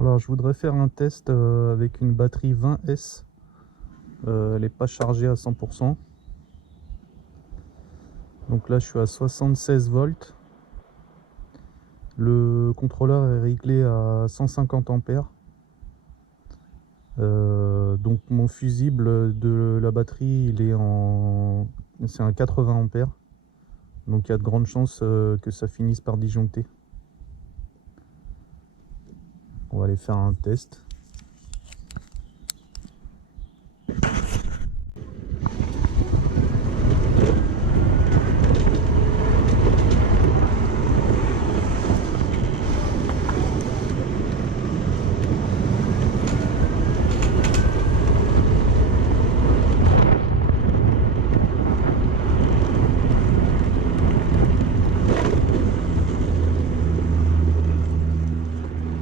Alors je voudrais faire un test avec une batterie 20S. Elle n'est pas chargée à 100%. Donc là je suis à 76 volts. Le contrôleur est réglé à 150 ampères. Donc mon fusible de la batterie c'est un 80 ampères. Donc il y a de grandes chances que ça finisse par disjoncter. On va aller faire un test.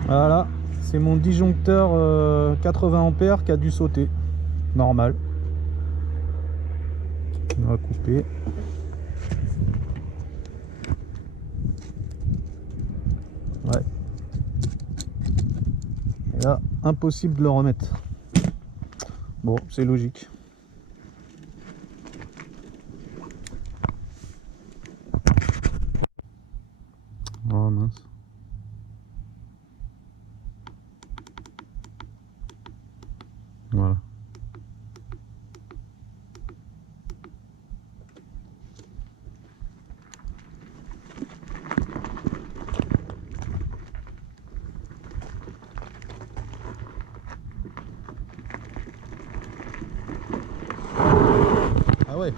Voilà, c'est mon disjoncteur 80 ampères qui a dû sauter. Normal. On va couper. Ouais. Et là, impossible de le remettre. Bon, c'est logique. Oh mince. Voilà. Ah ouais.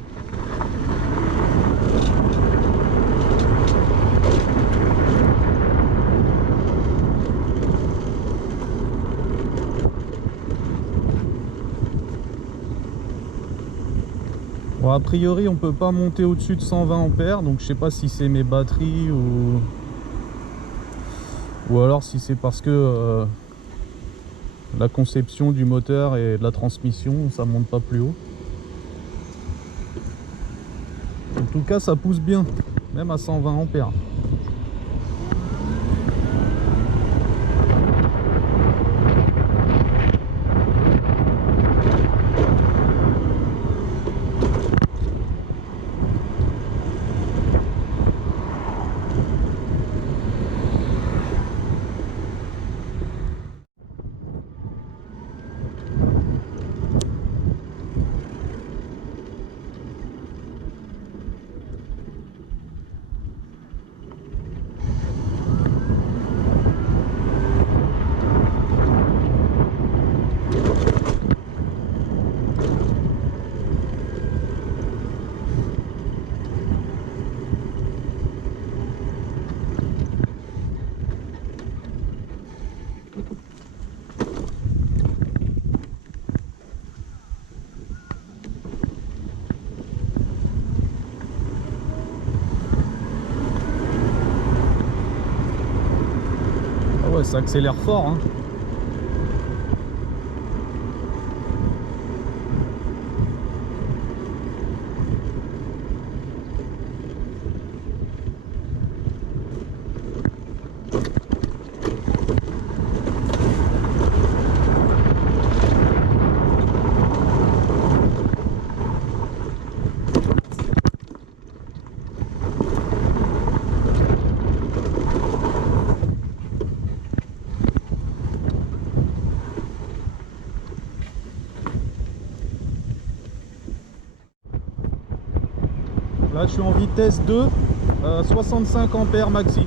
Bon, a priori on peut pas monter au-dessus de 120 ampères, donc je sais pas si c'est mes batteries ou alors si c'est parce que la conception du moteur et de la transmission ça monte pas plus haut. En tout cas ça pousse bien, même à 120 ampères. Ah ouais, ça accélère fort, hein. Là je suis en vitesse 2, 65 ampères maxi.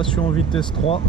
Là, je suis en vitesse 3.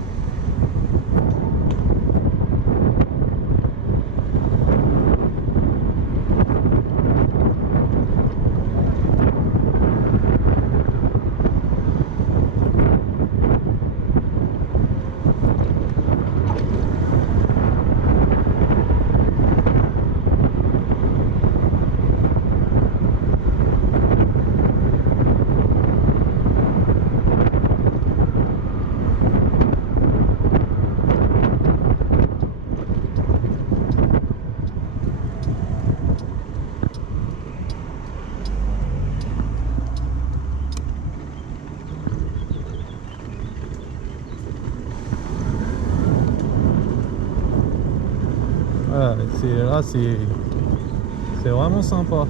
Voilà, là c'est vraiment sympa.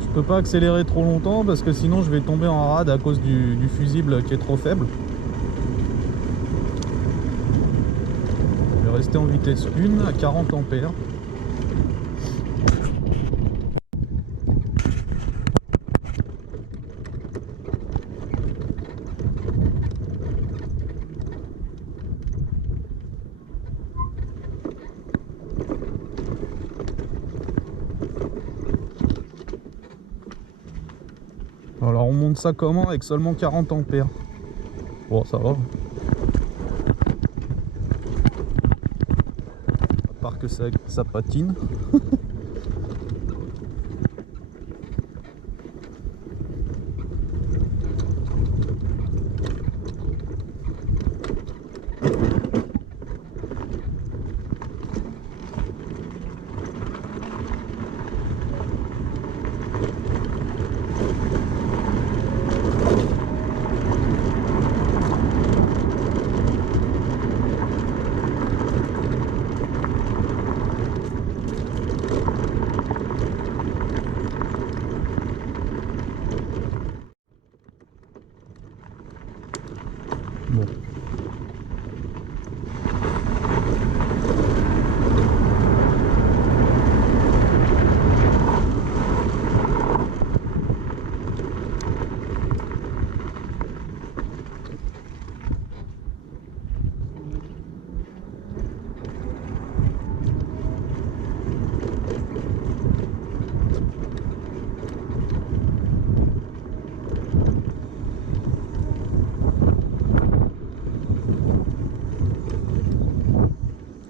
Je peux pas accélérer trop longtemps parce que sinon je vais tomber en rade à cause du fusible qui est trop faible. Je vais rester en vitesse 1 à 40 ampères. Alors on monte ça comment avec seulement 40 ampères? Bon, ça va. À part que ça patine. Bon.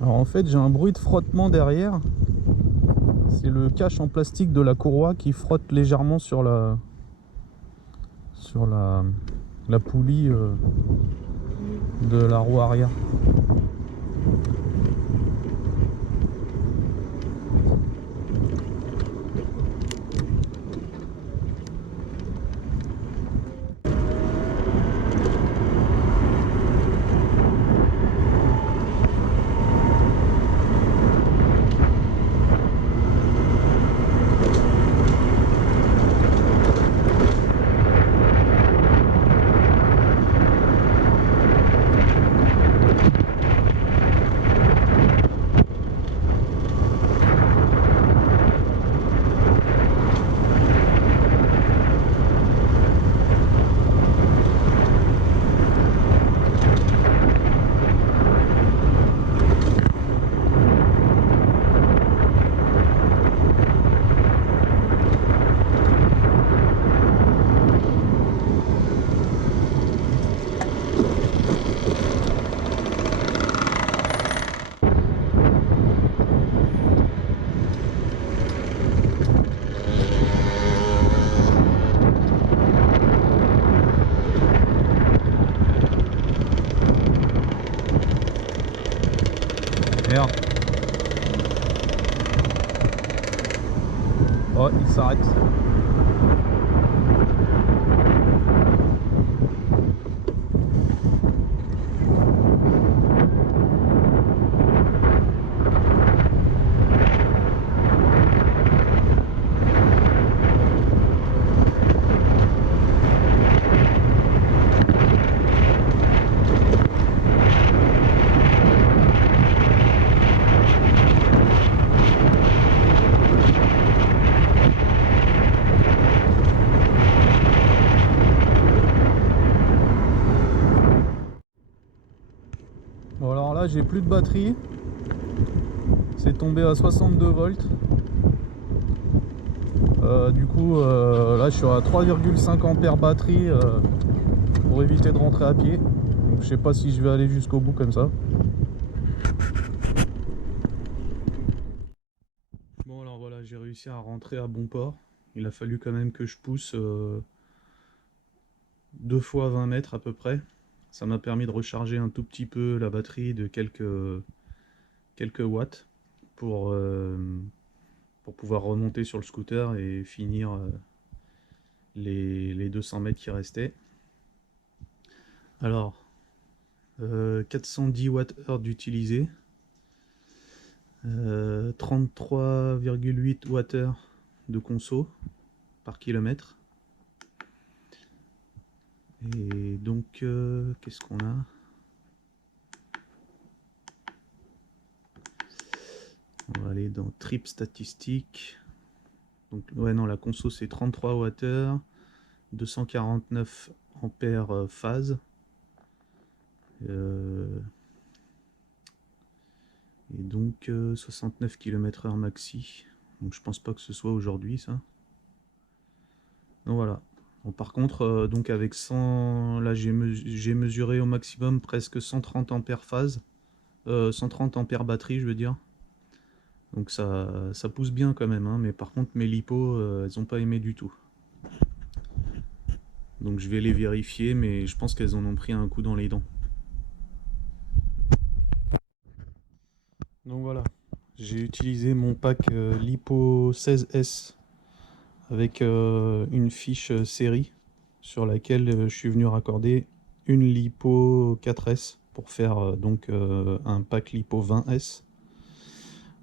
Alors en fait j'ai un bruit de frottement derrière. C'est le cache en plastique de la courroie qui frotte légèrement sur la poulie de la roue arrière. Oh, il s'arrête. Bon, alors là j'ai plus de batterie, c'est tombé à 62 volts. Du coup là je suis à 3,5 ampères batterie pour éviter de rentrer à pied. Donc je sais pas si je vais aller jusqu'au bout comme ça. Bon, alors voilà, j'ai réussi à rentrer à bon port. Il a fallu quand même que je pousse 2 fois 20 mètres à peu près. Ça m'a permis de recharger un tout petit peu la batterie de quelques watts pour pouvoir remonter sur le scooter et finir les 200 mètres qui restaient. Alors, 410 Wh d'utilisé, 33,8 Wh de conso par kilomètre. Et donc, qu'est-ce qu'on a? On va aller dans trip statistiques. Donc, ouais, non, la conso c'est 33 Wh, 249 ampères phase. Et donc 69 km/h maxi. Donc je pense pas que ce soit aujourd'hui ça. Donc voilà. Bon, par contre, donc avec 100, là j'ai mesuré au maximum presque 130 ampères phase, 130 ampères batterie je veux dire. Donc ça pousse bien quand même, hein, mais par contre mes lipos elles ont pas aimé du tout. Donc je vais les vérifier, mais je pense qu'elles en ont pris un coup dans les dents. Donc voilà, j'ai utilisé mon pack Lipo 16S avec une fiche série sur laquelle je suis venu raccorder une Lipo 4S pour faire donc un pack Lipo 20S.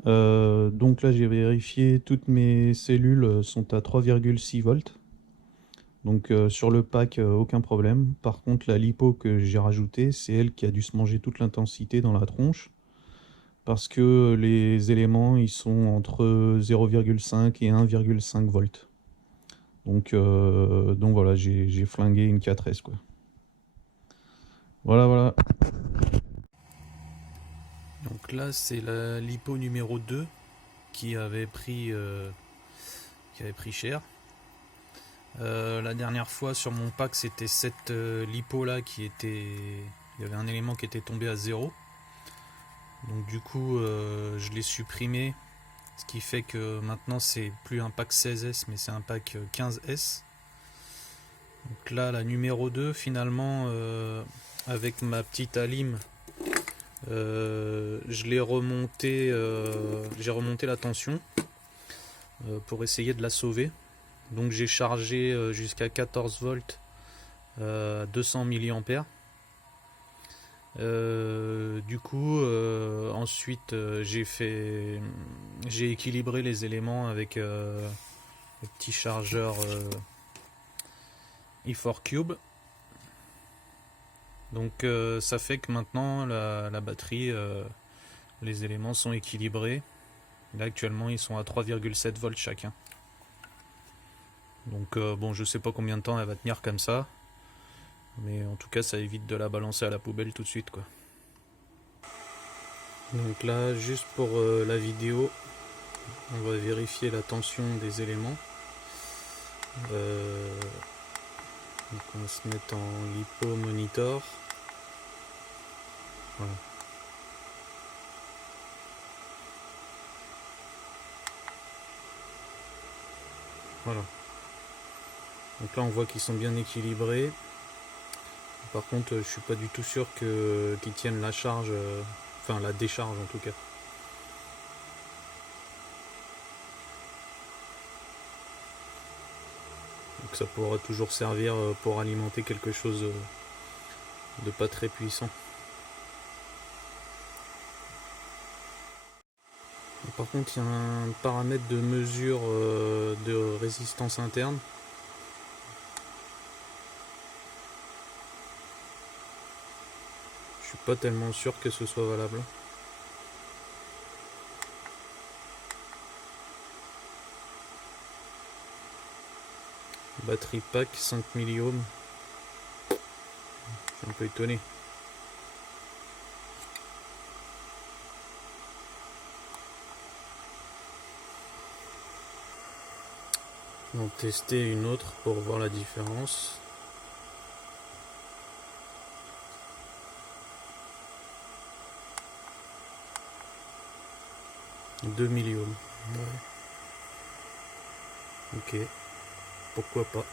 Donc là j'ai vérifié, toutes mes cellules sont à 3,6 volts. Donc sur le pack aucun problème. Par contre la Lipo que j'ai rajoutée, c'est elle qui a dû se manger toute l'intensité dans la tronche. Parce que les éléments ils sont entre 0,5 et 1,5 volts. Donc voilà, j'ai flingué une 4S quoi. Voilà. Donc là c'est la lipo numéro 2 qui avait pris cher. La dernière fois sur mon pack c'était cette lipo là qui était... Il y avait un élément qui était tombé à 0. Donc du coup je l'ai supprimé. Ce qui fait que maintenant c'est plus un pack 16S mais c'est un pack 15S. Donc là la numéro 2 finalement avec ma petite alim je l'ai remonté, j'ai remonté la tension pour essayer de la sauver. Donc j'ai chargé jusqu'à 14 volts 200 mA. Du coup ensuite j'ai équilibré les éléments avec le petit chargeur i4 Cube. Donc ça fait que maintenant la batterie, les éléments sont équilibrés. Là actuellement ils sont à 3,7 volts chacun. Donc bon, je sais pas combien de temps elle va tenir comme ça, mais en tout cas ça évite de la balancer à la poubelle tout de suite quoi. Donc là juste pour la vidéo, on va vérifier la tension des éléments. Donc on va se mettre en lipo monitor. Voilà. Voilà. Donc là on voit qu'ils sont bien équilibrés. Par contre je suis pas du tout sûr qu'ils tiennent la charge, enfin la décharge en tout cas. Donc ça pourra toujours servir pour alimenter quelque chose de pas très puissant. Par contre, il y a un paramètre de mesure de résistance interne. Je suis pas tellement sûr que ce soit valable. Batterie pack 5 milliohms. Je suis un peu étonné. On va tester une autre pour voir la différence. « 2 milliohms. Ouais. Ok. Pourquoi pas.